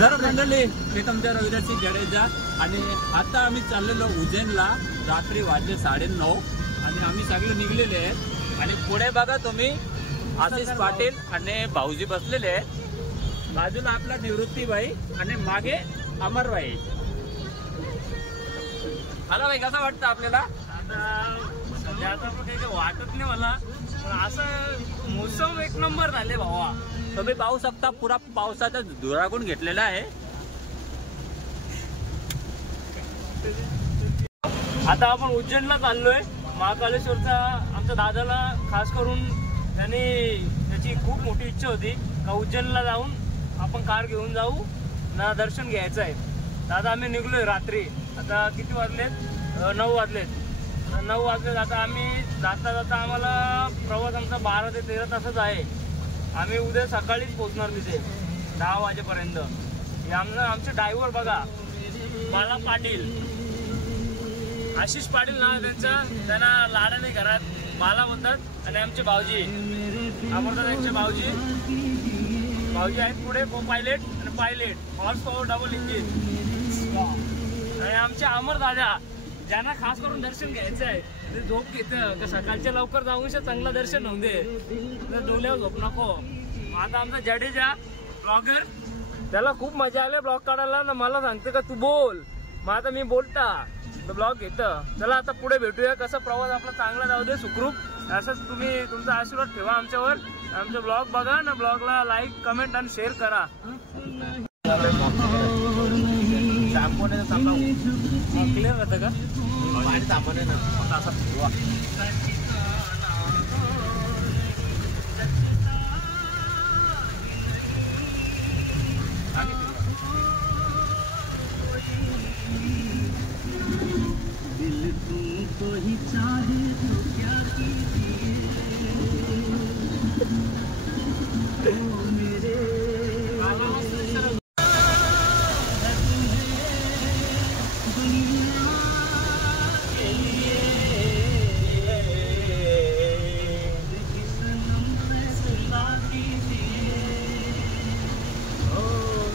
तर मंडळी मी तुमच्या रविराज सिंग जडेजा आणि आता आम्ही चाललेलो उज्जैनला. रात्री वाजले 9:30 आणि आम्ही सगळे निघलेले आहेत. आणि पुढे बघा तुम्ही आशिष पाटील आणि भाऊजी बसलेले आहेत. बाजूला आपला निवृत्तीबाई आणि मागे अमरबाई. आला भाई, कसं वाटतं आपल्याला? आता काही वाटत नाही मला, पण असं मोसम एक नंबर झाले भावा. तुम्ही पाहू शकता पुरा पावसाचा धुराकून घेतलेला आहे. आता आपण उज्जैनला चाललोय. महाकालेश्वरचा आमच्या दादाला खास करून त्याची खूप मोठी इच्छा होती का उज्जैनला जाऊन आपण कार घेऊन जाऊ ना, दर्शन घ्यायचं आहे. दादा आम्ही निघलोय रात्री. आता किती वाजलेत? 9 वाजलेत. 9 वाजलेत. आता आम्ही जाता जाता आम्हाला प्रवास आमचा 12 ते 13 तासच आहे. आम्ही उद्या सकाळीच पोहोचणार तिथे 10 वाजेपर्यंत. आमचे ड्रायव्हर बघा, बाला पाटील, आशिष पाटील नाव त्यांना लाडाने घरात बाला म्हणतात. आणि आमचे भाऊजी आवडतात, त्यांचे भाऊजी आहेत पुढे पायलट आणि pilot horse power double engine. आणि आमचे अमर दादा ज्यांना खास करून दर्शन घ्यायचं आहे ते झोप घेतं का सकाळच्या लवकर जाऊन चांगलं दर्शन होऊन दे, डोल्यावर झोप नको. आता आमचा जडेजा ब्लॉगर, त्याला खूप मजा आली ब्लॉग काढायला ना. मला सांगते का तू बोल, मग आता मी बोलता ब्लॉग घेतं. चला आता पुढे भेटूया. कसा प्रवास आपला चांगला जाऊ दे, सुखरूप. असंच तुम्ही तुमचा आशीर्वाद ठेवा आमच्यावर. आमचा ब्लॉग बघा ना, ब्लॉगला लाईक, कमेंट आणि शेअर करा. क्लिअर होतं का? दिल तुमको ही चाहे तो क्या कीजिए मेरे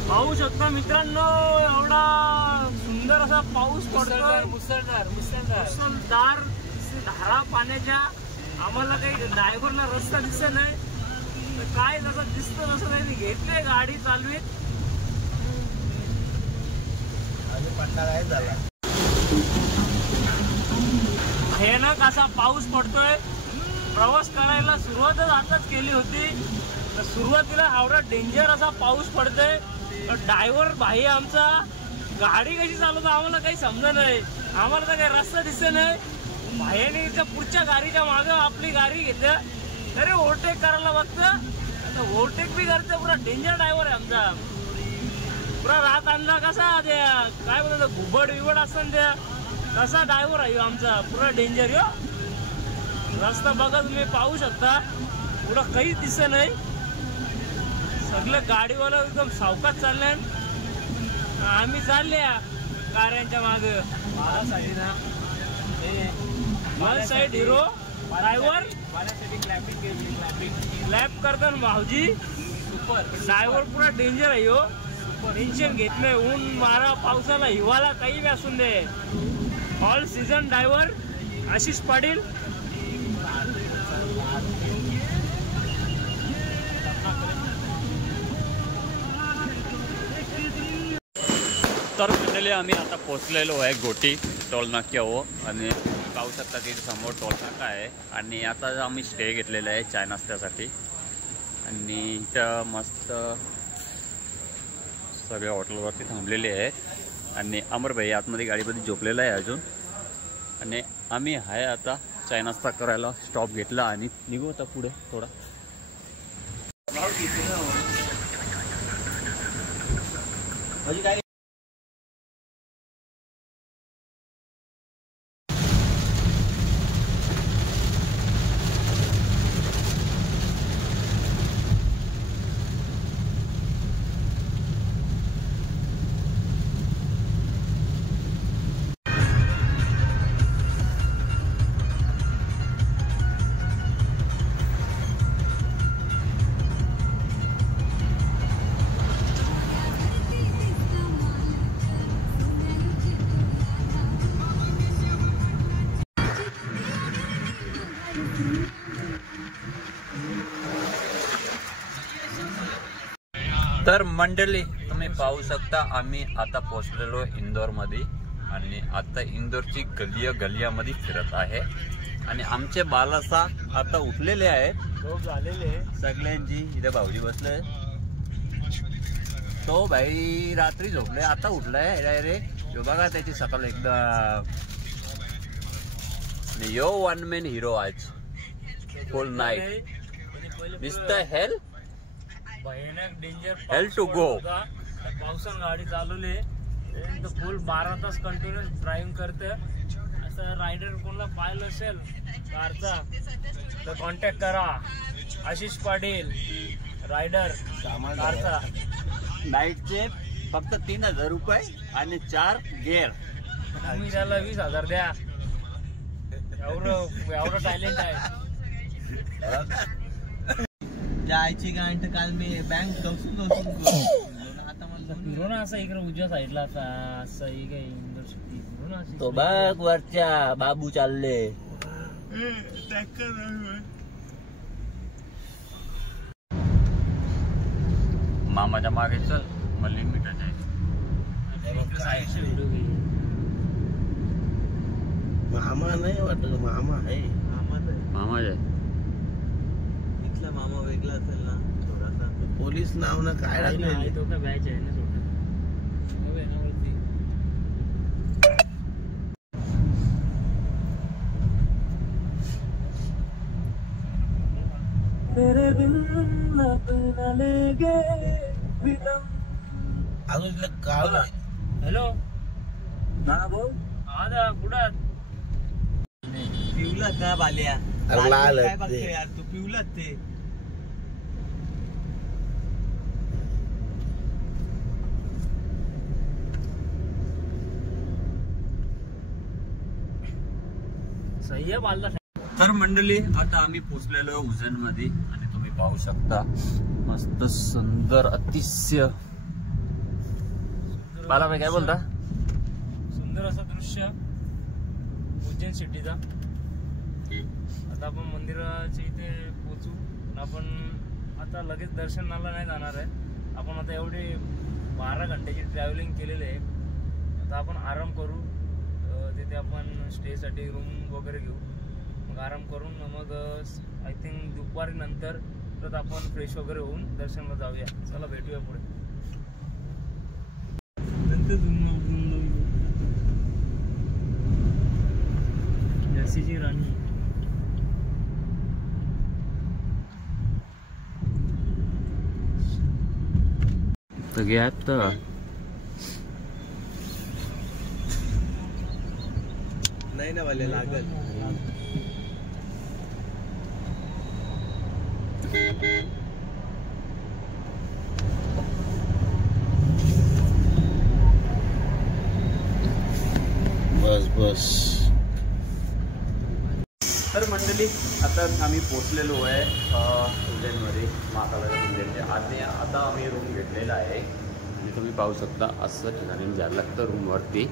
पाहू शकता मित्रांनो, एवढा सुंदर असा पाऊस पडतोय. मुसळधार धारा पाण्याच्या. आम्हाला काही ड्रायव्हरला रस्ता दिसत नाही, तर काय जसं दिसतं तसं त्यांनी घेतले गाडी चालवीत. भयानक असा पाऊस पडतोय. प्रवास करायला सुरुवातच आताच केली होती, तर सुरुवातीला एवढा डेंजर असा पाऊस पडतोय. ड्रायव्हर भाई आमचा गाडी कशी चालवतो आम्हाला काही समजा नाही. आम्हाला तर काही रस्ता दिसत नाही. भाईने पुढच्या गाडीच्या मागं आपली गाडी घेतल्या तरी ओव्हरटेक करायला बघतं. ओव्हरटेक बी करतं. पुरा डेंजर ड्रायव्हर आहे आमचा. पुरा रात आणला कसा त्या काय बोलतो घुबड विबड असतं त्या कसा ड्रायव्हर आहे आमचा. पुरा डेंजर यो. रस्ता बघा तुम्ही पाहू शकता, पुढं काहीच दिसत नाही. सगळं गाडीवाला एकदम सावकाश चालले. आम्ही चालल्या गाड्यांच्या माग. वन साइड हिरो ड्रायव्हर लॅप करतात भाऊजी. सुपर ड्रायव्हर पुरा डेंजर आहे हो. टेन्शन घेत नाही. ऊन मारा पावसाला हिवाळा काही बी असून दे. All season driver Ashish Patil. तर मंडळी आम्ही आता पोचलेलो आहे घोटी टोल नाक्यावर. आणि पाहू शकता तिथे समोर टोल नाका आहे. आणि आता आम्ही स्टे घेतलेला आहे चाय नाश्त्यासाठी. आणि इथं मस्त सगळ्या हॉटेलवरती थांबलेले आहे. आणि अमरभाई आतमध्ये गाडीमध्ये झोपलेला आहे अजून. आणि आम्ही आहे आता चाय नाश्ता करायला स्टॉप घेतला आणि निघू आता पुढे थोडा. तर मंडळी तुम्ही पाहू शकता आम्ही आता पोहोचलेलो इंदोर मध्ये आणि आता इंदोरची गलियामध्ये फिरत आहे आणि आमचे बालासा आता उठलेले आहेत झोप झालेले सगळ्यांची. इथे भाऊजी बसले तो भाई रात्री झोपले आता उठलाय डायरेक्ट. बघा त्याची सकाळ एकदा यो वन मॅन हिरो आज फुल नाईट दिसतंय हेल भयानक डेंजर हेल टू गो. पावसानं गाडी चालवली फुल 12 तास कंटिन्युअस ड्रायव्हिंग करते. असं रायडर कोणाला पाहिलं असेल कारचा तर कॉन्टॅक्ट करा. आशिष पाटील रायडर कारचा. नाईटचे फक्त 3000 रुपये आणि 4 गेअर. तुम्ही त्याला 20,000 द्या. एवढं टॅलेंट आहे. जायची गांठ काल मी बँक डोसून आता म्हणलं फिरो ना असं इकडे उजव्या साईडला असं ही काही इंदोर सिटी फिरो ना तो बघ वरच्या बाबू चालले. मामाच्या मागे चल मग लिमिट आहे. मामा नाही वाटत मामा आहे. मामा आहे इथला मामा वेगळा असेल ना थोडासा. पोलीस नाव ना काय लागले तो का बॅच आहे ना अजून काळ. हॅलो ना भाऊ हा कुठं पिवलाच ना बाल्या. अरे लाल काय आहे बघतोय ते. यार तू पिवलाच ते. सही आहे बालदा. तर मंडळी आता आम्ही पोहोचलेलो उज्जैन मध्ये आणि तुम्ही पाहू शकता मस्त सुंदर अतिशय. बालाभाई काय बोलता? सुंदर असं दृश्य उज्जैन सिटीचा. आता आपण मंदिराच्या इथे पोहोचू. आपण आता लगेच दर्शनाला नाही जाणार आहे. आपण आता एवढी 12 घंट्याची ट्रॅव्हलिंग केलेली आहे. आता आपण आराम करू. तिथे आपण स्टेसाठी रूम वगैरे घेऊ. मग आराम करून मग आय थिंक दुपारी नंतर तर आपण फ्रेश वगैरे होऊन दर्शनाला जाऊया. चला भेटूया पुढे. झाशीची राणी तर घ्या तर नाही ना वाले लागल. बस बस. तर मंडळी आता आम्ही पोचलेलो आहे उज्जैनमध्ये महाकालाच्या मंदिराच्या आधी. आता आम्ही रूम घेतलेला आहे आणि तुम्ही पाहू शकता असं ठिकाणी जायला लागतं रूमवरती.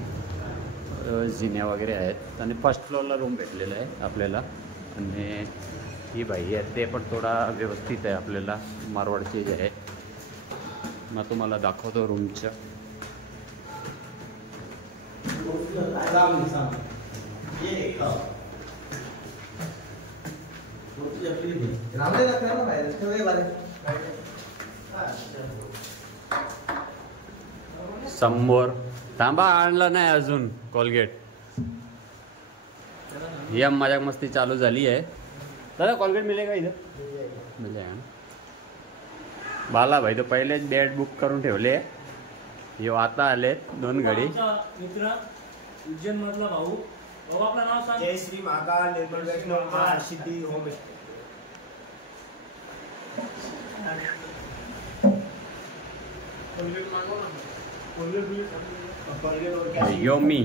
जिन्या वगैरे आहेत आणि फर्स्ट फ्लोअरला रूम भेटलेला आहे आपल्याला. आणि ही बाई आहे ते पण थोडा व्यवस्थित आहे आपल्याला मारवाडचे जे आहे. मग तुम्हाला दाखवतो रूमच्या. समोर थांबा आणलं नाही अजून कोलगेट. या मजाक मस्ती चालू झाली आहे. दादा कोलगेट मिळेल इधर? मिळेल ना. बाला भाई तो पहिलेच बेड बुक करून ठेवले. यो आता आले 2 घडी. मित्र उज्जैन मधला भाऊ. भाऊ आपलं नाव सांग. जय श्री महाकाल निर्मल वैष्णव महासिद्धी होम. यो मी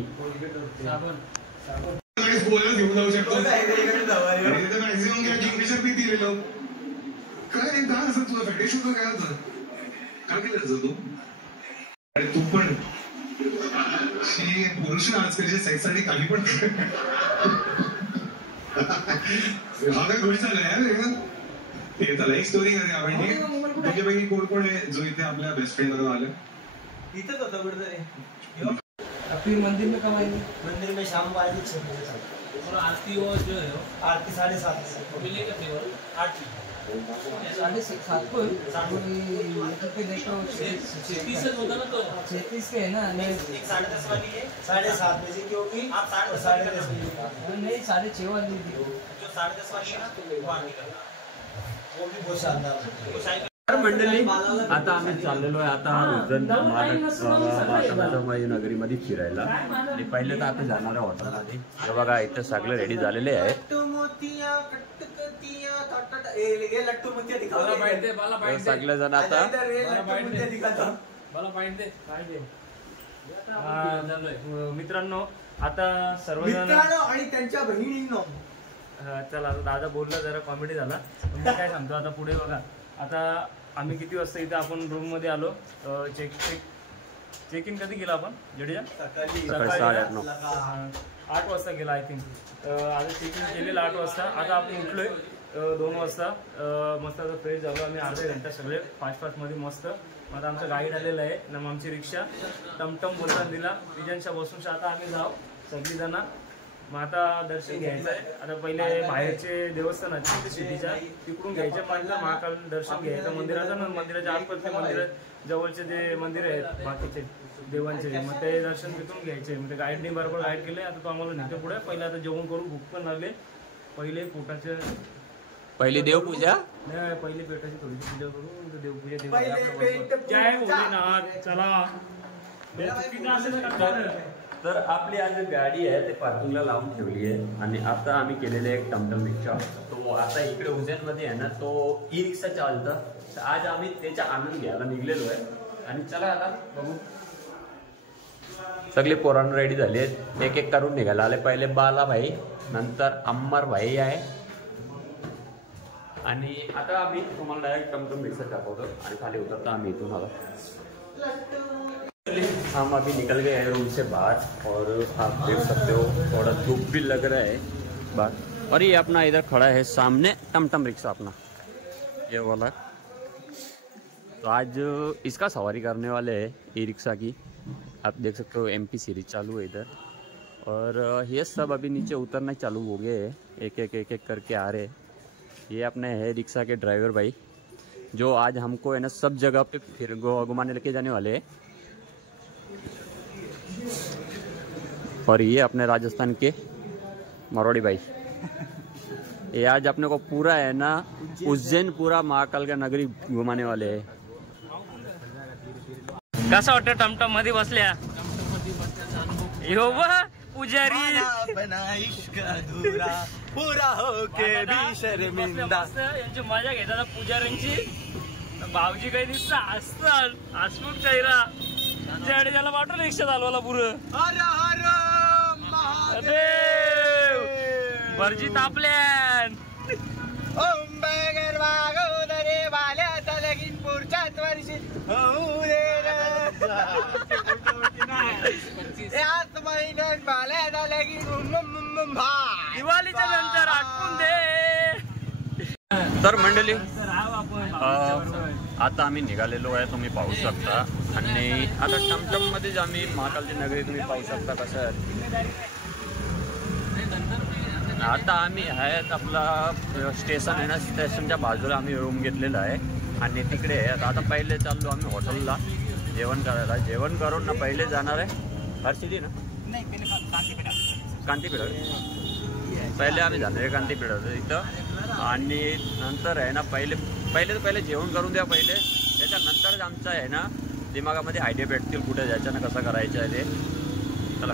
घेऊन जाऊ शकतो. मॅक्झिमम किंगफिशर बी दिलेलो. काय एकदा असं तुझं फेडरेशन काय होतं? काय केलं जातो तू? आणि तू पण पुरुष आजकालच्या सेक्ससाठी काही पण हा काय गोष्ट झाला यार. एक स्टोरी करूया आपण. तुझ्यापैकी कोण कोण आहे जो इथे आपल्या बेस्ट फ्रेंड बरोबर आलं? इथंच होता कुठेतरी फिर मंदिर में कब आएंगे? मंदिर में शाम को आएगी 6 बजे तक। और आरती वो जो है आरती 7:30 मिलेगा केवल 8 7:30 को छत्तीस से होता ना तो 36 के है ना? नहीं 10:30 वाली है 7:30 बजे की होगी। आप 10:30 बजे नहीं 6:30 वाली थी। जो 10:30 वाली है ना वो आरती करना, वो भी बहुत शानदार है। तर मंडळी आता आम्ही चाललेलो आहे आता उज्जैन नगरीमध्ये फिरायला आणि पहिले तर आता जाणार आहे हॉटेलमध्ये. हे बघा इथे सगळे रेडी झालेले आहे. सगळे जण आता मित्रांनो आता सर्वजण आणि त्यांच्या बहिणींनो चला आता दादा बोलला जरा कॉमेडी झाला. मी काय सांगतो आता पुढे बघा. आता आम्ही किती वाजता इथे आपण रूम मध्ये आलो. चेक इन कधी केला आपण जडेजा? सकाळी 8 वाजता गेला आय थिंक. आता चेक इन केलेलं 8 वाजता. आता आपण उठलोय 2 वाजता. मस्त आता फ्रेश झालो आम्ही अर्धा घंटा सगळे 5 मध्ये मस्त. आता आमचं गाईड आलेलं आहे ना मग आमची रिक्षा टमटम बोलताना दिला विजनच्या बसून. आता आम्ही जाऊ सगळी जण. मग आता दर्शन घ्यायचं आहे. आता पहिले बाहेरचे देवस्थान आहेत सिटीच्या तिकडून घ्यायचे. मला महाकाल दर्शन घ्यायचं मंदिराचं ना. मंदिराच्या आसपासचे मंदिर जवळचे जे मंदिर आहेत बाकीचे देवांचे मग ते दर्शन तिथून घ्यायचे. मग ते गाईडने बरोबर गाईड केले. आता तो आम्हाला नेतो पुढे. पहिले आता जेवण करून भूक पण लागले. पहिले पोटाचे पहिली देवपूजा नाही पहिले पेटाची थोडीशी पूजा करून देवपूजा जय भोलेनाथ. चला तर आपली आज गाडी आहे ते पार्किंगला लावून ठेवली आहे आणि आता आम्ही केलेले एक टमटम रिक्षा. तो आता इकडे उज्जैनमध्ये आहे ना तो ई रिक्षा चालतं. तर आज आम्ही त्याचा आनंद घ्यायला निघलेलो आहे. आणि चला आता बघू. सगळे पोरांना रेडी झाले आहेत. एक एक करून निघायला आले. पहिले बाला भाई नंतर अम्मर भाई आहे आणि आता आम्ही तुम्हाला डायरेक्ट टमटम रिक्षा दाखवतो आणि खाली उतरता आम्ही इथून आलो. हम अभी निकल गए हैं रूम से बाहर और आप देख सकते हो थोड़ा धूप भी लग रहा है बाहर. और ये अपना इधर खड़ा है सामने टमटम रिक्शा अपना ये वाला. तो आज इसका सवारी करने वाले हैं ई रिक्शा की. आप देख सकते हो MP सीरीज चालू है इधर. और ये सब अभी नीचे उतरना चालू हो गए हैं. एक एक करके आ रहे. ये अपने है रिक्शा के ड्राइवर भाई जो आज हमको है ना सब जगह पे फिर घुमाने लेके जाने वाले हैं. और ये अपने राजस्थान के मरोड़ी भाई ये आज अपने को पूरा है ना उज्जैन पूरा महाकाल का नगरी घुमाने वाले हैं. कसं वाटतं टमटम मध्ये बसल्या? यो पुजारी पुरा होके भी शर्मिंदा. यांची मजा घेतात पुजाऱ्यांची. भाऊजी काही दिसत असतात हसपूट चेहरा. जडेजाला वाटलं रिक्षा चालवायला पुरं. देव भरजी तापल्यान वाल्याचा लगीन पुढच्याच वर्षी होऊ दे. याच महिन्यात बाल्याचा लगीन दिवाळीच्या नंतर आटपून दे. तर मंडळी आता आम्ही निघालेलो आहे तुम्ही पाहू शकता. आणि आता टमटम मध्येच आम्ही महाकालची नगरी तुम्ही पाहू शकता कसं आहे. आता आम्ही आहेत आपला स्टेशन आहे ना स्टेशनच्या बाजूला आम्ही रूम घेतलेला आहे आणि तिकडे आता पहिले चाललो आम्ही हॉटेलला जेवण करायला. जेवण करून ना पहिले जाणार आहे हर्षिदी ना कांतीपेढा. पहिले आम्ही जाणार आहे कांतीपेढा इथं. आणि नंतर आहे ना पहिले जेवण करून द्या पहिले. त्याच्यानंतरच आमचं आहे ना दिमागामध्ये आयडिया भेटतील कुठे जायचं ना कसं करायचं आहे ते. चला.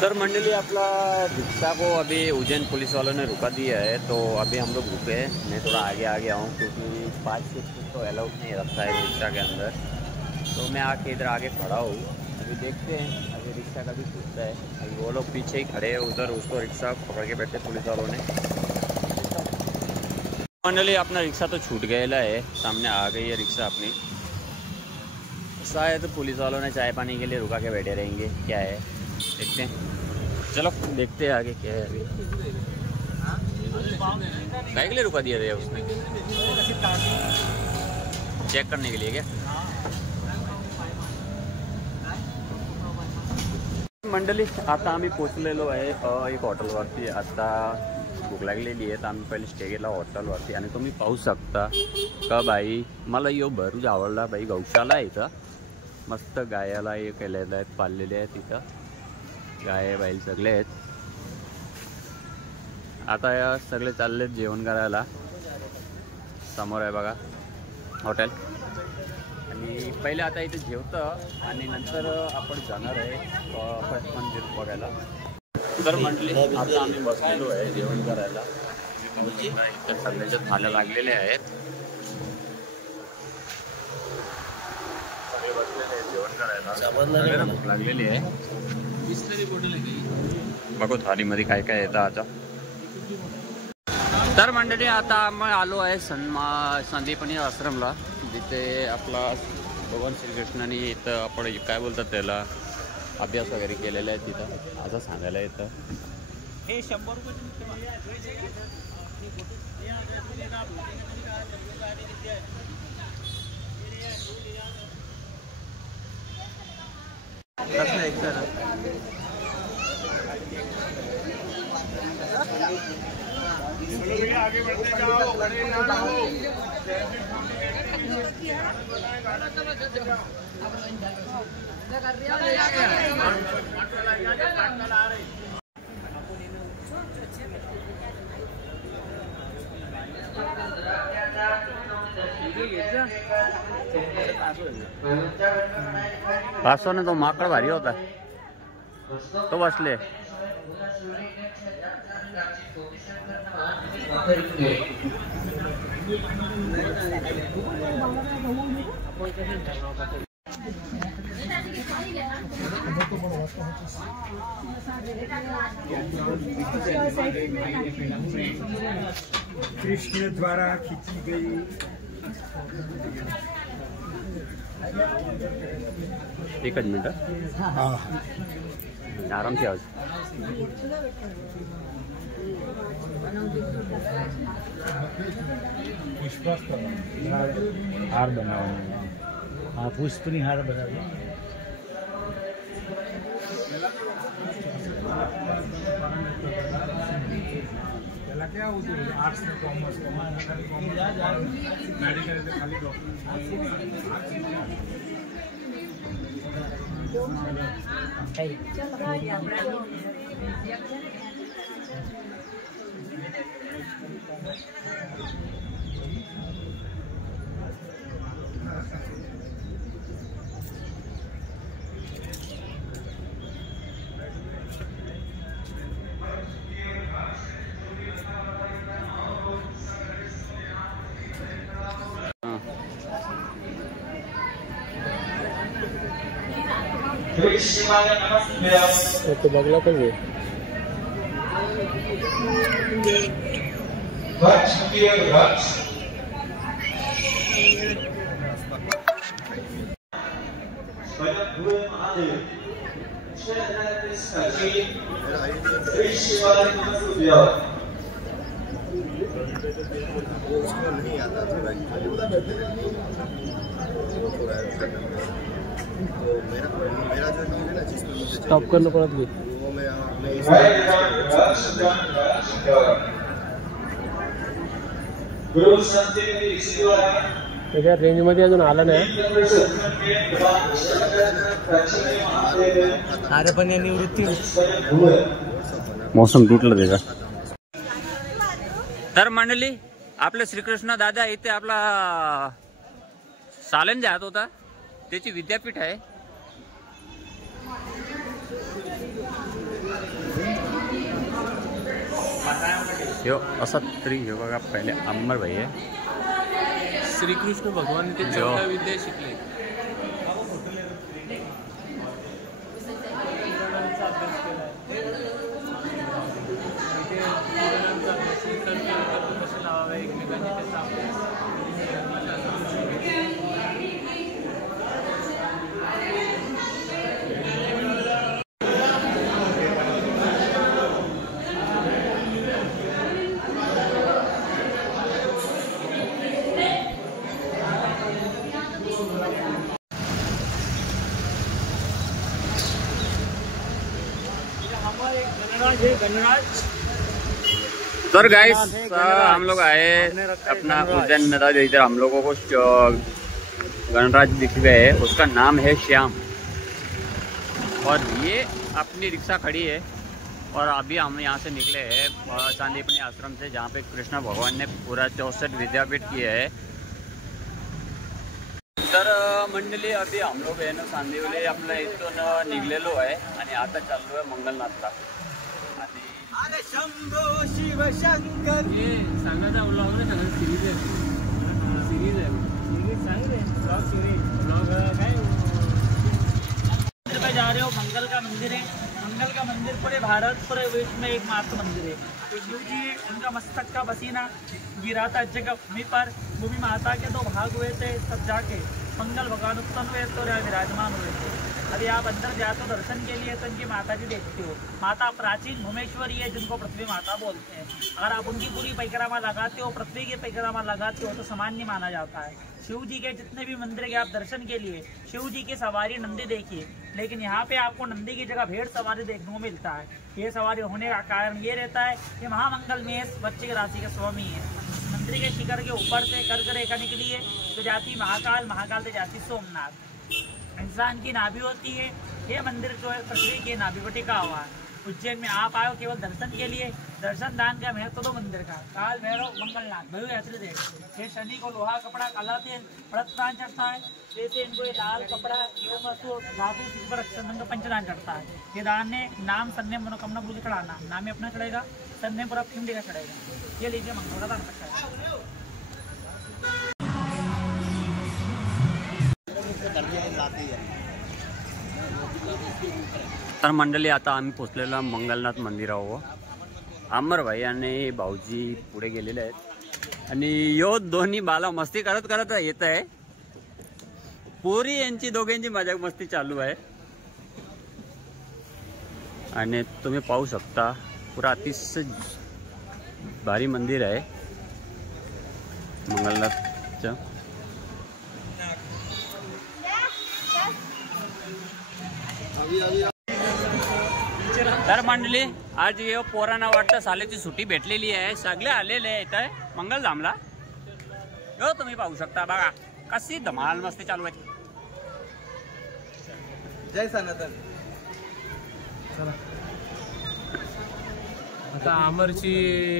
तर मंडली अपना रिक्शा को अभी उज्जैन पुलिस वालों ने रुका दिया है. तो अभी हम लोग रुके हैं. मैं थोड़ा आगे आऊँ क्योंकि 5 सीट तो अलाउड नहीं रखता है रिक्शा के अंदर. तो मैं आके इधर आगे खड़ा हूँ. अभी देखते हैं अभी रिक्शा का भी छूटता है. अभी वो लोग पीछे ही खड़े हैं उधर. उसको रिक्शा पकड़ के बैठे पुलिस वालों ने. मंडली अपना रिक्शा तो छूट गया है. सामने आ गई है रिक्शा अपनी. शायद पुलिस वालों ने चाय पानी के लिए रुका के बैठे रहेंगे. क्या है देखते हैं. चलो देखते हैं आगे क्या है. अभी काय के लिए रुका दिया था उसने? चेक करने के लिए क्या? मंडळी आता आम्ही पोचलेलो आहे एक हॉटेलवरती. आता भूक लागलेली आहे तर आम्ही पहिले स्टे केला हॉटेलवरती आणि तुम्ही पाहू शकता का बाई मला यो भरूच आवडला बाई. गौशाला आहे इथं मस्त गायाला हे केलेलं आहेत पाळलेले आहेत इथं गाय बैल सगळे आहेत. आता या सगळे चाललेत जेवण करायला. समोर आहे बघा हॉटेल आणि पहिले आता इथे जेवतं आणि नंतर आपण जाणार आहे फर्स्ट मंदिर बघायला. तर म्हटले आता आम्ही बसलेलो आहे जेवण करायला. इथे सगळ्याच्या थाल्या लागलेल्या आहेत. सगळे बसलेले आहेत जेवण करायला. सगळ्यांना भूक लागलेली आहे. बघू थालीमध्ये काय काय येतं आता. तर मंडळी आता आम्ही आलो आहे संदीपनी आश्रमला जिथे आपला भगवान श्रीकृष्णाने इथं आपण काय बोलतात त्याला अभ्यास वगैरे केलेला आहे तिथं असं सांगायला येतं. हे 100 आगे बढ़ते जाओ, खड़े ना रहो। पासो ने तो माकड़ भारी होता तो बसले. कृष्ण द्वारा खींची गई एक मिनट आराम से आज हार बनाओ. हाँ पुष्पनी हार बनाओ. त्याला क्या होते आर्ट्स में कॉमर्स मेडिकल खाली तो बगला पण घे. स्टॉप करणं पडत घे. त्याच्या रेंज मध्ये अजून आला नाही. अरे पण या निवृत्ती मौसम तुटलं त्याचा. तर मंडळी आपले श्रीकृष्ण दादा इथे आपला सालन जात होता त्याची विद्यापीठ आहे. यो असा तरी हे बघा पहिले अंबर भाई आहे. श्रीकृष्ण भगवान ते 14 विद्या शिकले. गणराज है गणराज। सर गाइस हम लोग आए अपना उज्जैन में था, इधर हम लोगों को गणराज दिख गए, उसका नाम है श्याम। और ये अपनी रिक्शा खड़ी है और अभी हम यहाँ से निकले हैं सांदीपनी आश्रम से, जहाँ पे कृष्ण भगवान ने पूरा 64 विद्यापीठ किए है। तर मंडळी अभी हम लोग आहे ना सांदिवली आपल्या इथून निघलेलो आहे आणि आता चाललो आहे मंगलनाथला। आणि अरे शंभो शिव शंकर ये सांगायचा ब्लॉग नाही सांगायचं, सिरीज आहे, सिरीज आहे, सिरीज सांग रे, ब्लॉग सिरीज, ब्लॉग काय पे जा रहे हो। मंगल का मंदिर है, मंगल का मंदिर पूरे भारत पूरे विश्व में एकमात्र मंदिर है। तो शिव जी उनका मस्तक का पसीना गिरा था जगह भूमि पर, भूमि माता के 2 भाग हुए थे, तब जाके मंगल भगवान उत्पन्न हुए तो विराजमान हुए थे। अभी आप अंदर जाते हो दर्शन के लिए तो इनकी माता जी देखते हो। माता प्राचीन भुवनेश्वरी है, जिनको पृथ्वी माता बोलते हैं। अगर आप उनकी पूरी परिक्रमा लगाते हो, पृथ्वी की परिक्रमा लगाते हो तो सामान्य माना जाता है। शिव जी के जितने भी मंदिर के आप दर्शन के लिए शिव जी की सवारी नंदी देखिए, लेकिन यहाँ पे आपको नंदी की जगह भेड़ सवारी देखने को मिलता है। ये सवारी होने का कारण ये रहता है कि महामंगल में वृश्चिक राशि के स्वामी है। मंदिर के शिखर के ऊपर से कर्क रेखा निकली है तो जाती महाकाल, महाकाल से जाती सोमनाथ। इंसान की नाभि होती है, ये मंदिर जो है पृथ्वी की नाभि पर टिका हुआ है। उज्जैन में आप आए हो केवल दर्शन के लिए, दर्शन दान का महत्व तो मंदिर का। काल भैरव मंगलनाथ भैरव यात्री देखते, ये शनि को लोहा कपड़ा काला तेल व्रत दान चढ़ता है, जैसे इनको ये लाल कपड़ा एवं वस्तु धातु पर चंदन का पंचदान चढ़ता है। ये दान ने नाम संयम मनोकामना पूरी चढ़ाना, नाम में अपना चढ़ेगा, संयम पूरा पिंडी का चढ़ेगा। ये लीजिए मंगल का दान रखा है। तर मंडळी आता आम्ही पोचलेलो मंगलनाथ मंदिरावर। अमर भाई आणि भाऊजी पुढे गेलेले आहेत आणि यो दोन्ही बाला मस्ती करत करत येत आहे। पुरी यांची दोघांची मजा मस्ती चालू आहे आणि तुम्ही पाहू शकता पुरा अतिशय भारी मंदिर आहे मंगलनाथचं। तर मंडळी आज ये पोरांना वाटतं सालेची सुट्टी भेटलेली आहे, सगळे आलेले आहेत मंगलधामला। यो तुम्ही पाहू शकता बघा कशी धमाल मस्ती चालू आहे। जय सनातन। आता अमरची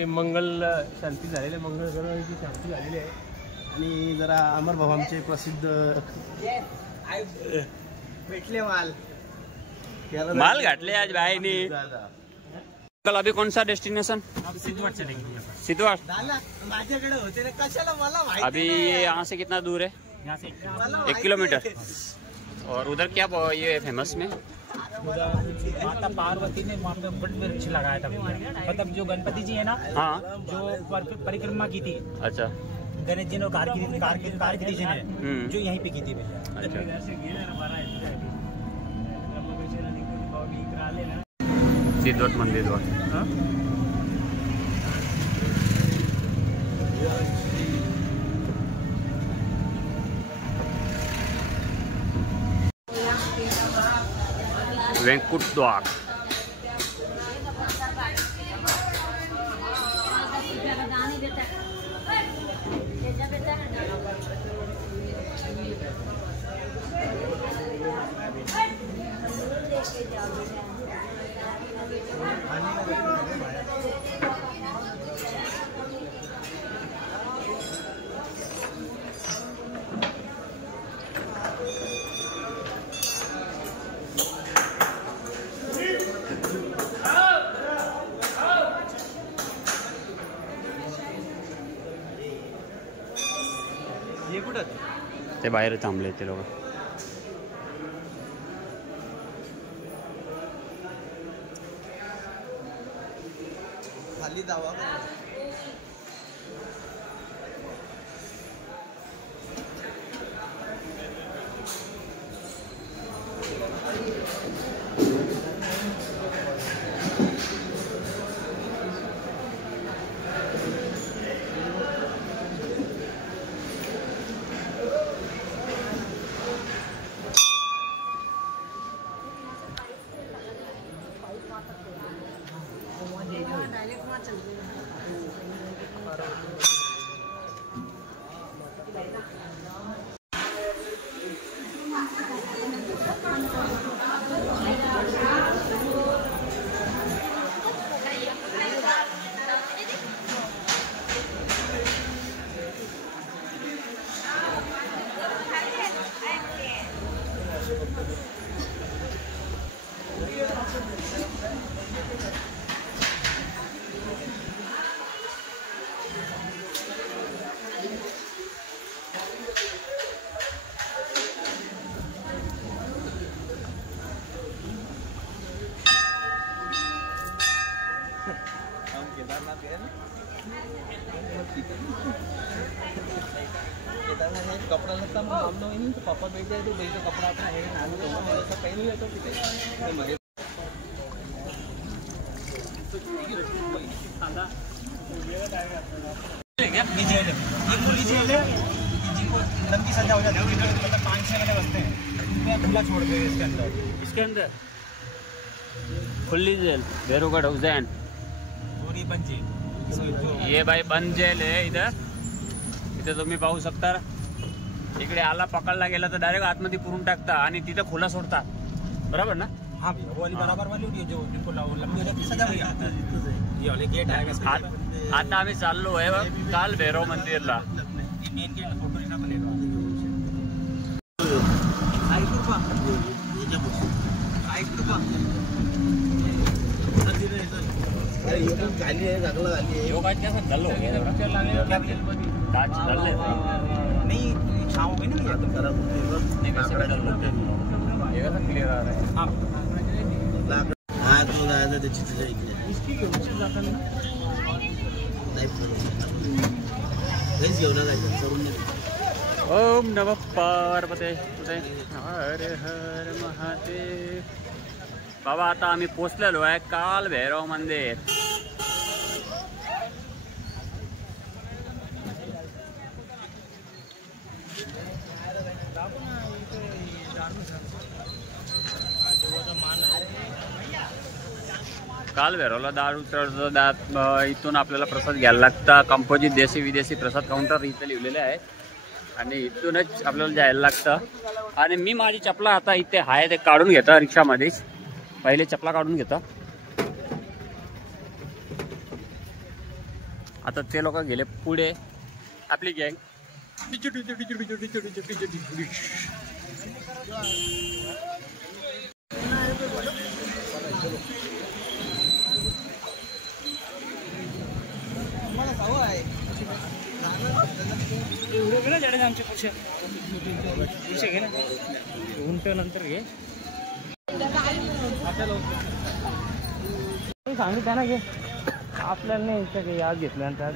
मंगल शांती झालेली आहे, मंगल ग्रहाची शांती झालेली आहे आणि जरा अमर भाऊ आमचे प्रसिद्ध भेटले माल घाटले आज भाईनी। कल अभी कौन सा डेस्टिनेशन? सिद्धवाट चलेंगे। सिद्धवाट माझ्याकडे होते ना, कशाला मला माहिती अभी ये यहाँ से कितना दूर है? यहाँ से 1 किलोमीटर। और उधर क्या ये फेमस में? माता पार्वती ने वहाँ पे वट वृक्ष लगाया था, मतलब जो गणपति जी है ना, हाँ जो परिक्रमा की थी, अच्छा गणेश जी ने कारगिरी जी ने जो यहीं पे की थी भैया। सिद्धवाट मंदिर वेंकुट द्वार। ते बाहेर थांबले ते लोक। खाली जावा। कपड़ा लगता मामला ही नहीं तो पापा बैठ जाए तो भाई का कपड़ा अपना है ऐसा पहन लिया तो लंबी संध्या हो जाती है, मतलब 5-6 महीने बचते हैं, खुला छोड़ दे इसके अंदर। इसके अंदर खुली जेल भैरवगढ़ उज्जैन। पूरी बंद जेल। ये भाई बंद जेल आहे इथं. इथे तुम्ही पाहू शकता. इकडे आला पकडला गेला तर डायरेक्ट आतमध्ये पुरून टाकता आणि तिथं खुला सोडता. बरोबर ना? हाँ भैया, वो वाली बराबर वाली होती है जो बिल्कुल लंबी हो जाती है सजा भैया। ये वाले गेट है इसका। आता आम्ही चाललो आहे काल भैरव मंदिरला. ये मेन गेट फोटो लेना पड़ेगा। खाली आहे चांगलं खाली आहे योग आज कसं चाललो काच चालले नहीं छाव गई ना भैया, खराब होते नाही कसं चाललो हे कसं क्लिअर आहे. हा तो जायचा त्याची तुझ्या इकडे काहीच घेऊन जायचं करून ओम नमः पार्वते हर हर महादेव. बाबा आता आम्ही पोचलेलो आहे काल भैरव मंदिर. काल भैरवला दारू इथून आपल्याला प्रसाद घ्यायला लागतं. कंपोजिट देशी विदेशी प्रसाद काउंटर इथे लिहिलेले आहे आणि इथूनच आपल्याला जायला लागतं. आणि मी माझी चपला आता इथे आहे ते काढून घेतो रिक्षामध्येच. पहिले चपला काढून घेतो. आता ते लोक गेले पुढे. आपली गँग आमच्या खुर्शी घे ना नंतर घे सांगित ना घे. आपल्याला नाही काही आज घेतल्यानंतर आज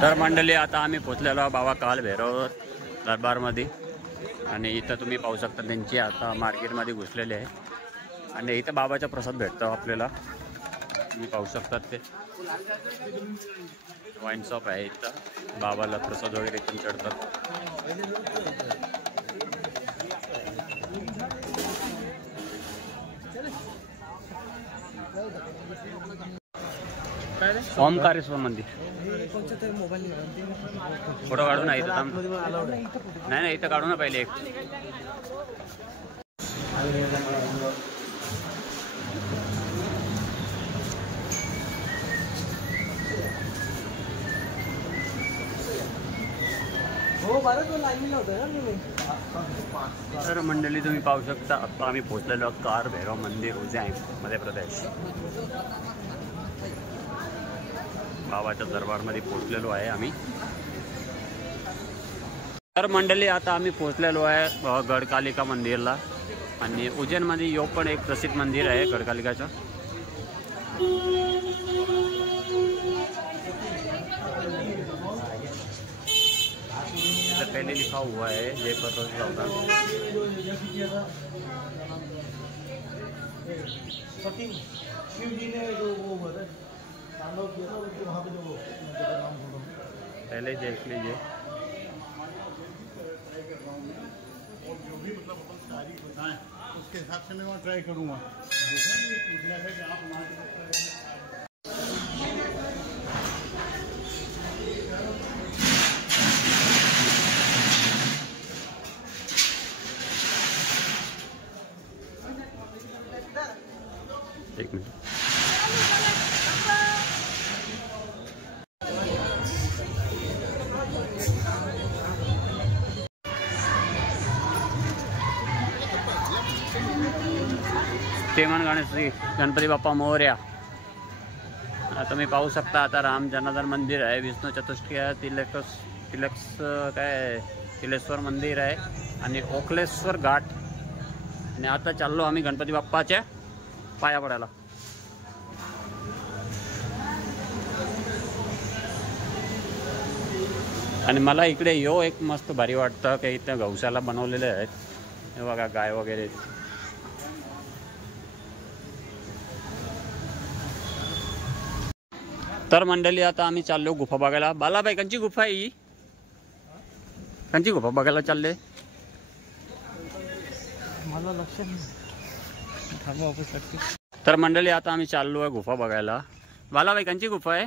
तर मंडळी आता आम्ही पोचलेलो बाबा काल भैरव दरबारमध्ये. आणि इथं तुम्ही पाहू शकता त्यांची आता मार्केटमध्ये घुसलेले आहे. आणि इथं बाबाचा प्रसाद भेटतो आपल्याला. तुम्ही पाहू शकतात ते वाईन शॉप आहे. इथं बाबाला प्रसाद वगैरे इथून चढतात. ओमकारेश्वर मंदिर. फोटो काढू ना इथं. नाही नाही इथं काढू ना पहिले एक. तर मंडळी तुम्ही पाहू शकता आता आम्ही पोहोचलेलो कार भैरव मंदिर उज्जैन मध्य प्रदेश. बाबाच्या दरबारमध्ये पोहोचलेलो आहे आम्ही. तर मंडळी आता आम्ही पोहोचलेलो आहे गडकालिका मंदिरला. आणि उज्जैनमध्ये यो पण एक प्रसिद्ध मंदिर आहे गडकालिकाचं. पहले लिखा हुआ है जय प्रकाश होगा. शिव जी ने जो वो पहले देख लीजिए। और जो भी मतलब अपन तारीख बताएं उसके हिसाब से मैं वहाँ ट्राई करूँगा। पूछना है कि आप एक मिनट। श्रीमान गणेश श्री गणपती बाप्पा मोरया। तुम्ही पाहू शकता आता राम जनार्दन मंदिर आहे, विष्णू चतुष्टय तिलेश्वर मंदिर आहे आणि ओखलेश्वर घाट। आणि आता चाललो आम्ही गणपती बाप्पाच्या पाया पडायला। आणि मला इकडे एक मस्त भारी वाटतं की इथं गौशाला बनवलेले आहेत। हे बघा गाय वगैरे। तर मंडळी आता आम्ही चाललो गुफा बघायला। बालाबाई कंची गुफा आहे ही? कंची गुफा बघायला चालले? मला लक्ष नाही। तर मंडळी आता आम्ही चाललो आहे गुफा बघायला। बालाबाई कंची गुफा आहे?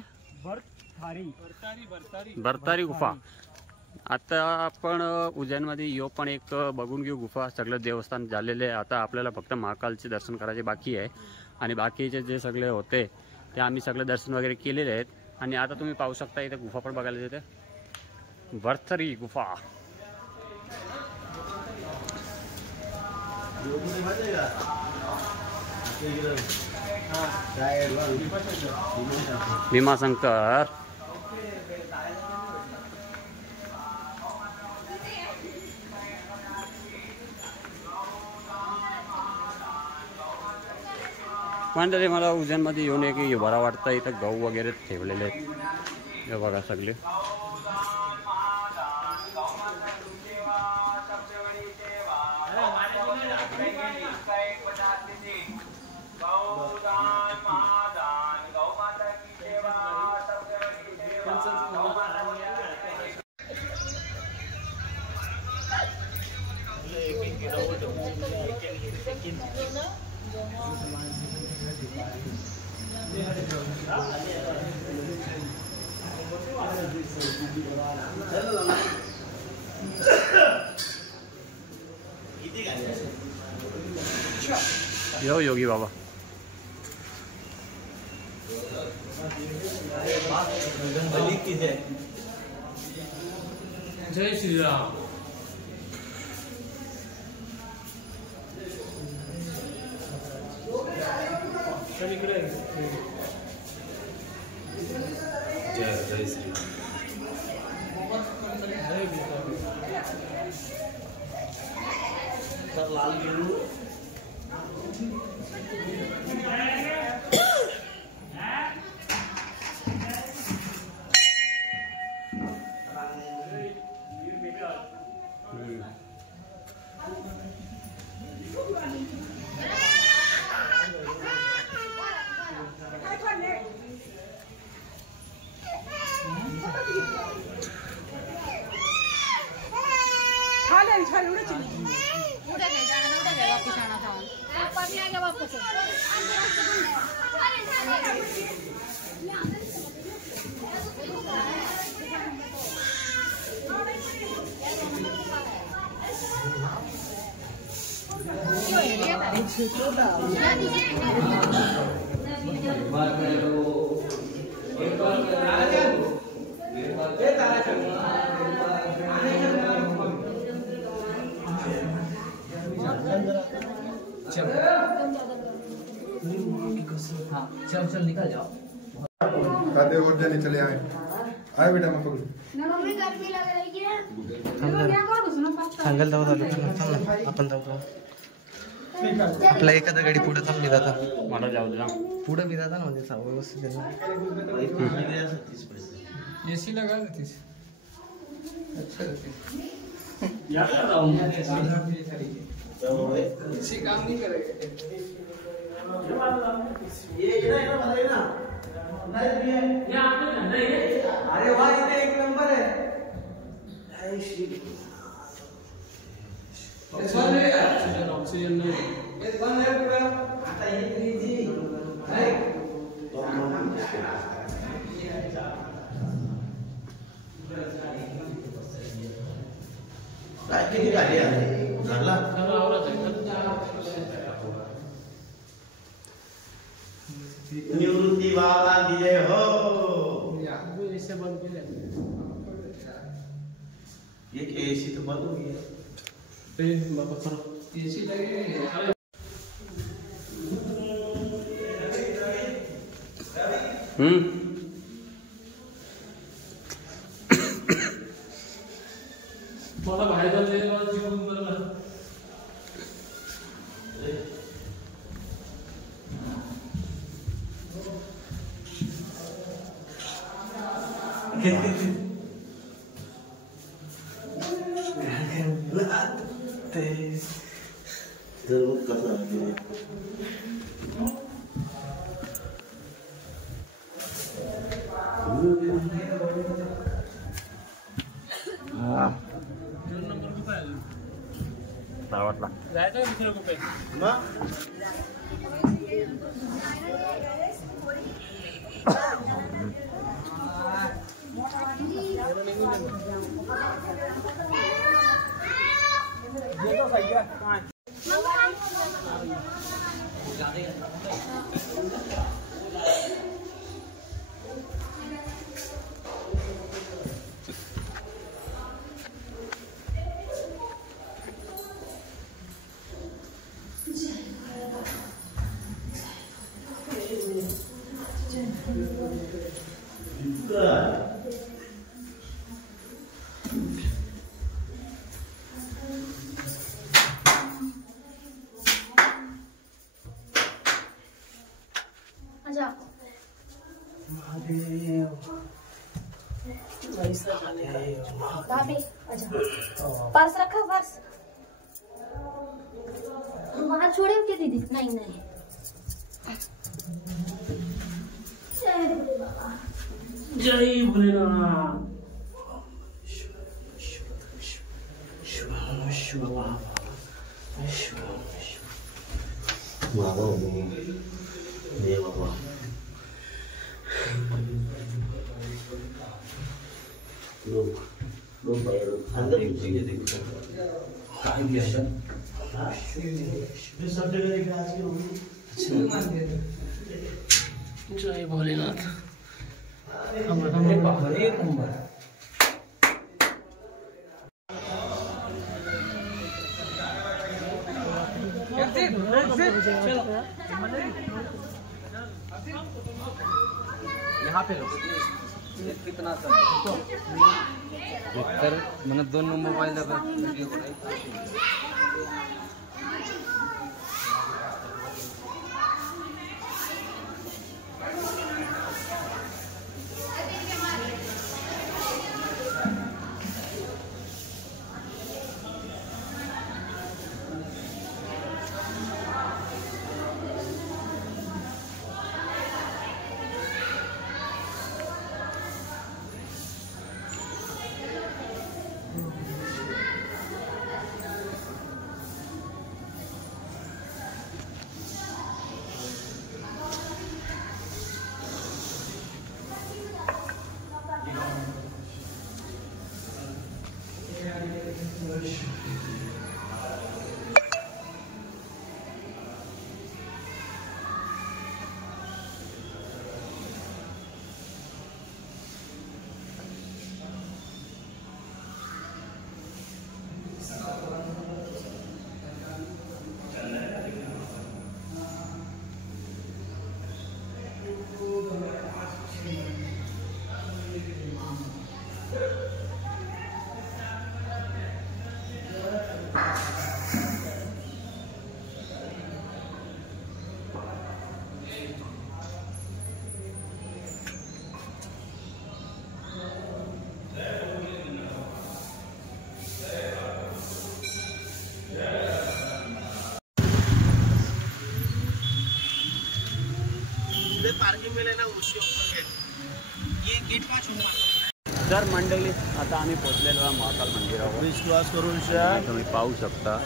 भरतारी गुफा। आता आपण उज्जैनमध्ये पण एक बघून घेऊ गुफा। सगळं देवस्थान झालेले आहे, आता आपल्याला फक्त महाकालचे दर्शन करायचे बाकी आहे। आणि बाकीचे जे सगळे होते ते आम्ही सगळे दर्शन वगैरे केलेले आहेत। आणि आता तुम्ही पाहू शकता इथे गुफा पण बघायला येते, भरतारी गुफा। भीमाशंकर। मंडळी मला उज्जैनमध्ये येऊन एक बरा वाटतं। इथं गहू वगैरे ठेवलेले आहेत, हे बघा सगळे। यो योगी बाबा। जय श्रीराम। जय श्री लाल गेरू चल निकल जाओ। दादे और जाने चले आए बेटा मत पकड़। सांगायला जाऊ झालो आपण जाऊ आपला एखादा गाडी पुढे थांब निघाता मला जाऊ दे ना पुढे निघाता ना म्हणजे व्यवस्थित एसी लगा देतीस एसी काम नहीं करेगा ये ना अरे वा, इथे एक नंबर आहे. ऑक्सिजन नाही. आता हे 3G किती गाडी आहे झाला. निवृत्ती बाबा दिले हो. बंद केले. एक एसी तो बंद हो गया. एसी लगे. मला बाहेर जायला मला जीवन बरं. कसं वाटला जायचं दुसरं कुठे. भाभी पर्स रखा. पर्स वहाँ छोड़े हो क्या दीदी? नहीं नहीं. जय भोलेनाथ. बाबा अंदर जय भोलेनाथ. एक नंबर. यहाँ पे लो. कितना मैंने 2 नंबर मोबाइल लगा. पार्किंग में लेना उसके ऊपर तर मंडळी आता आम्ही पोहोचलेलो आहे महाकाल मंदिरावर. विश्वास करून तुम्ही पाहू शकता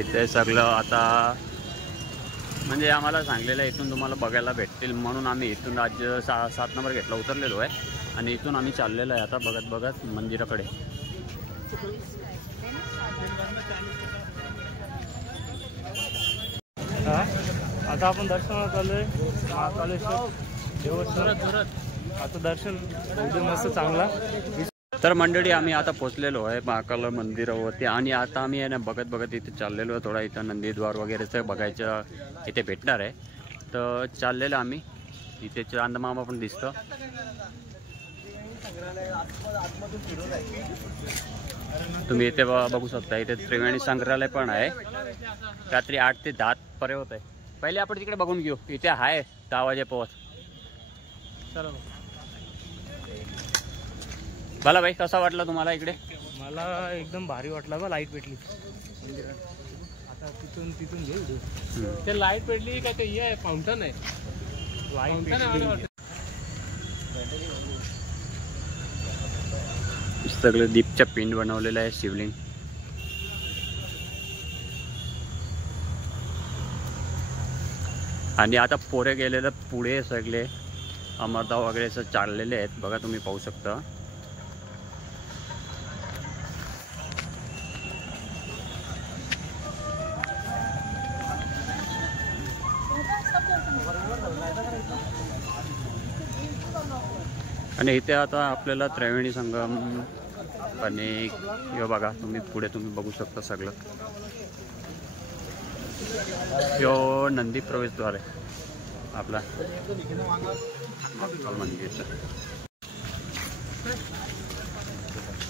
इथे सगळं आता म्हणजे आम्हाला सांगलेलं इथून तुम्हाला बघायला भेटतील म्हणून आम्ही इथून आज 7 नंबर गेटला उतरलेलो आहे आणि इथून आम्ही चाललेलो आहे आता बघत बघत मंदिराकडे. आता आपण दर्शनाला चाललोय महाकालेश्वर देवस्थान. आता दर्शन एकदम मस्त चांगला. तर मंडळी आम्ही आता पोहोचलेलो आहे महाकाल मंदिरावरती आणि आता आम्ही आहे ना बघत बघत इथे चाललेलो आहे. थोडा इथं नंदीद्वार वगैरेचं बघायचं इथे भेटणार आहे तर चाललेलं आम्ही. इथे चांदमामा पण दिसतं. तुम्ही इथे बघू शकता इथे त्रिवेणी संग्रहालय पण आहे. रात्री 8 ते 10 पर्यंत होत आहे. पहिले आपण तिकडे बघून घेऊ. इथे आहे 10 वाजे पोहोच. चला मला भाई कसा वाटला तुम्हाला इकडे? मला एकदम भारी वाटला बा. लाईट पेटली आता तिथून घेऊ. ते लाईट पेटली काय ते आहे फाउंटन आहे. लाईट पेटली सगळं दीपच्या पिंड बनवलेलं आहे. शिवलिंग आणि आता पोरे गेलेलं पुढे सगळे अमरधाव वगैरे चाललेले आहेत. बघा तुम्ही पाहू शकता. आणि इथे आता आपल्याला त्रिवेणी संगम आणि यो बघा तुम्ही पुढे तुम्ही बघू शकता सगळं. यो नंदी प्रवेशद्वार आहे आपला मंदिरचं.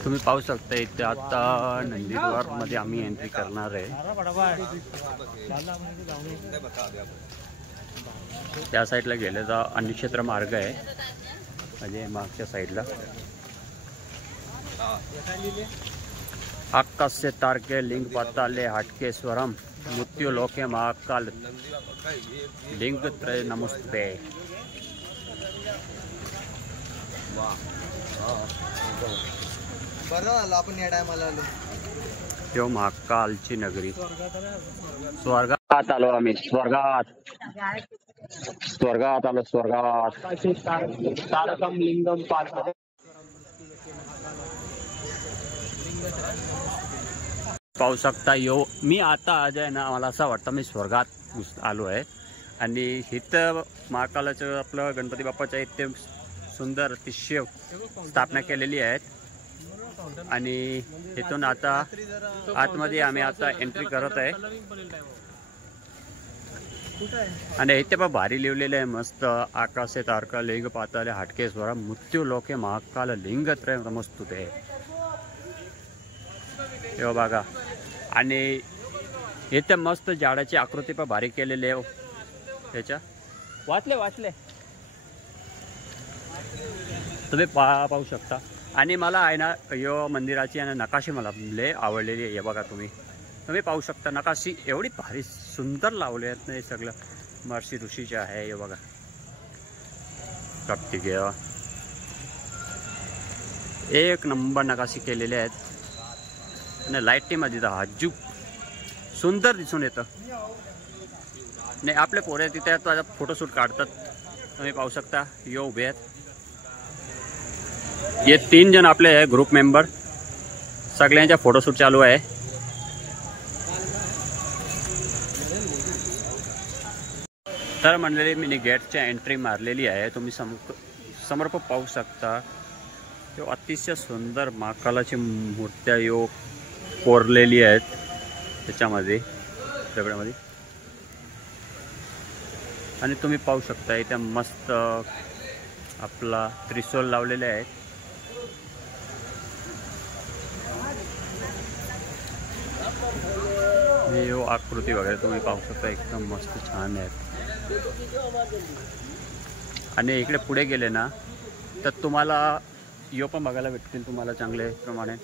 तुम्ही पाहू शकता इथे आता नंदीद्वार मध्ये आम्ही एंट्री करणार आहे. त्या साईडला गेल्याचा अन्नक्षेत्र मार्ग आहे म्हणजे मागच्या साईडला. आकाश से तार के लिंग पाताले हटके स्वरम मृत्यु लोके महाकाल लिंग त्रय नमस्ते. आपण या टायमाला आलो. यो महाकालची नगरी. स्वर्गात आलो आम्ही. स्वर्गात आलो. तारकम लिंगम पाता. पाहू शकता यो मी आता आज आहे ना मला असं वाटतं मी स्वर्गात आलो आहे. आणि इथं महाकालाचं आपलं गणपती बाप्पाच्या इथे सुंदर अतिशय स्थापना केलेली आहेत. आणि इथून आता आतमध्ये आम्ही आता एंट्री करत आहे. आणि इथे पण भारी लिहिलेलं आहे मस्त. आकाशे तारका लिंग पाताले हटके स्वरा मृत्यू लोके महाकाल लिंग त्रय नमस्तुते. हे बघा. आणि इथे मस्त झाडाची आकृती पण भारी केलेली आहे. त्याच्या वाचले तुम्ही पाहू शकता. आणि मला आहे ना यो मंदिराची आहे ना नकाशी मला लय आवडलेली आहे. हे बघा तुम्ही पाहू शकता नकाशी एवढी भारी सुंदर लावले आहेत ना. हे सगळं महर्षी ऋषीचे आहे. हे बघा कपटी घ्या एक नंबर नकाशी केलेले आहेत. आणि लाईटीमध्ये तर अजूब सुंदर दिसून येतं. नाही आपले पोरे तिथे फोटोशूट काढतात. तुम्ही पाहू शकता यो उभे आहेत. हे 3 जण आपले आहे ग्रुप मेंबर. सगळ्यांच्या फोटोशूट चालू आहे. तर मंडळी मी गेटच्या एंट्री मारलेली आहे. तुम्ही समोर पाहू शकता. तो अतिशय सुंदर महाकालाची मूर्त्या यो कोरलेली आहेत त्याच्यामध्ये दगडामध्ये. आणि तुम्ही पाहू शकता इथे मस्त आपला त्रिशूल लावलेले आहेत. यो आकृती वगैरे तुम्ही पाहू शकता एकदम मस्त छान आहेत. आणि इकडे पुढे गेले ना तर तुम्हाला यो पण बघायला भेटतील तुम्हाला चांगले प्रमाणे.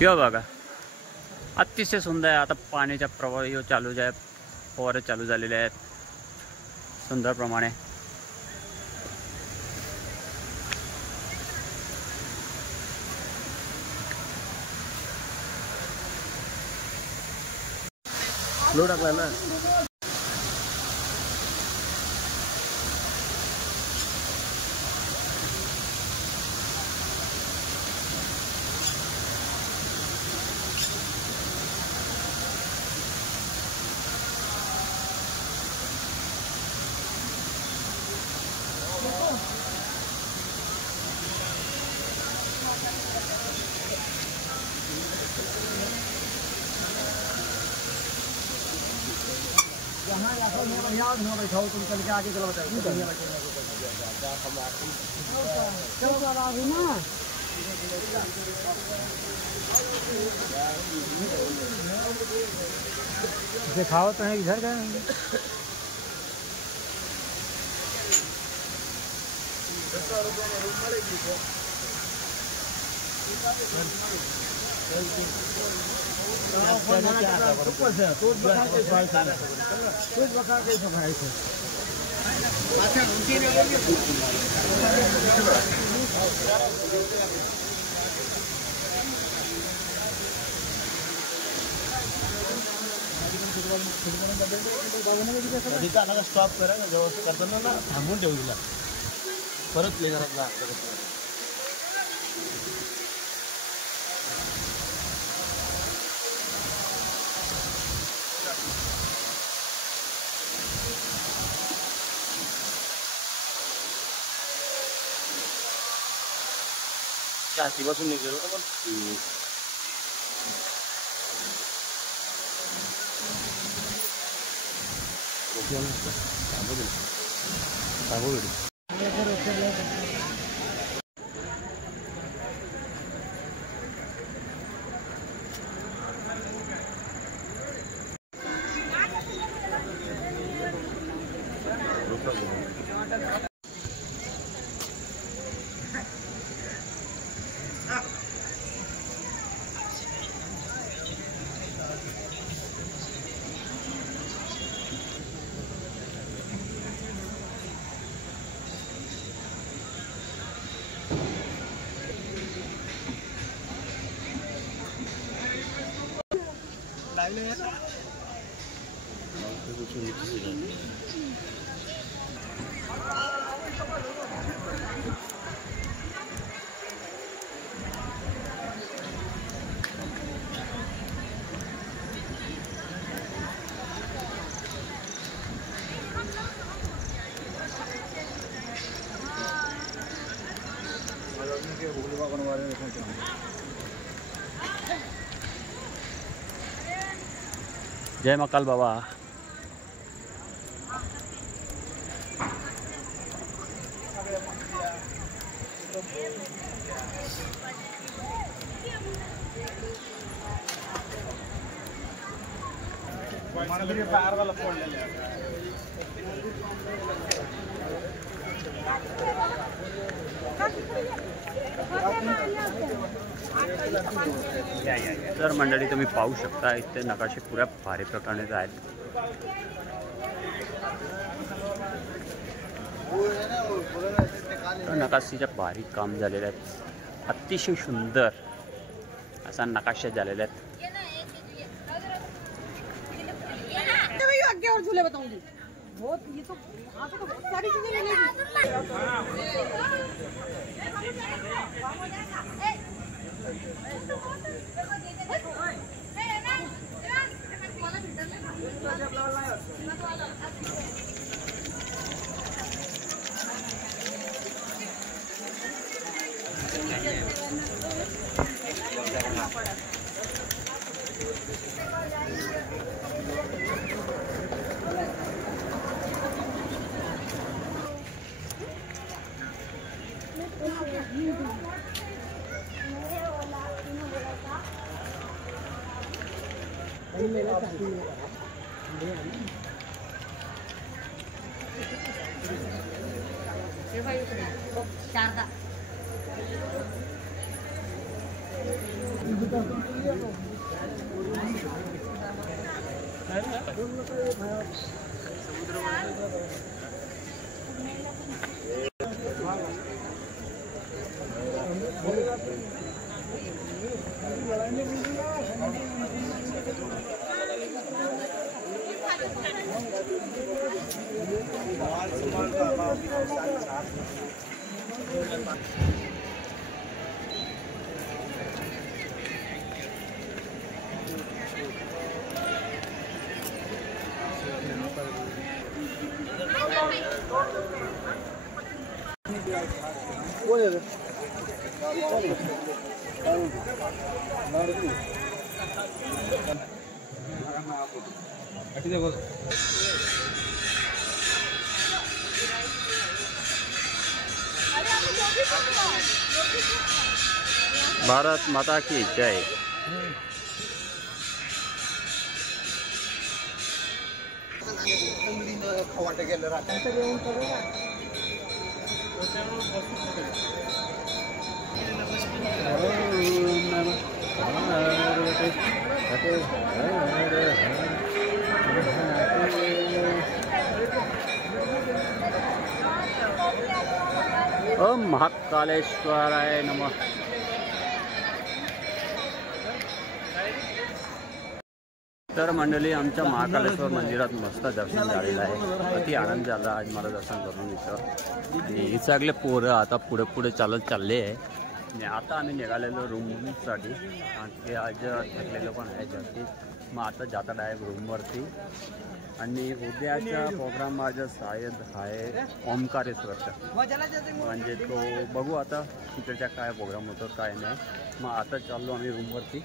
यो बघा अतिशय सुंदर आहे. आता पाण्याचा प्रवाह यो चालू आहे. फवारे चालू झालेले आहेत सुंदर प्रमाणे. फ्लो टाकला ना. खाओ तो है इधर का. स्टॉप करा व्यवस्थित करताना ना थांबून ठेवू दिला परत ले घरात. बसून निघेल पण जय महाकाल बाबा. तर मंडळी तुम्ही पाहू शकता इथे नकाशे पुऱ्या भारी प्रकारे आहेत. नकाशीच्या भारी काम झालेले आहेत. अतिशय सुंदर असा नकाशा झालेला आहे. और झूले बताऊंगी बहुत. ये तो वहाँ से तो बहुत सारी चीजें शारदा भारत माता की जय। ओम महाकालेश्वराय नमः। तर मंडळी आमच्या महाकालेश्वर मंदिरात मस्त दर्शन झालेलं आहे। अति आनंद झाला आज मला दर्शन करून इथं। आणि सगळे पोरं आता पुढे पुढे चालत चालले आहे आणि आता आम्ही निघालेलो रूमसाठी। आणि आज थकलेलो पण आहे जास्ती। मग आता जाता डायरेक्ट रूमवरती। आणि उद्याचा प्रोग्राम माझा शायद आहे ओंकारेश्वरचा, म्हणजे तो बघू आता तिकडच्या काय प्रोग्राम होतो काय नाही। मग आता चाललो आम्ही रूमवरती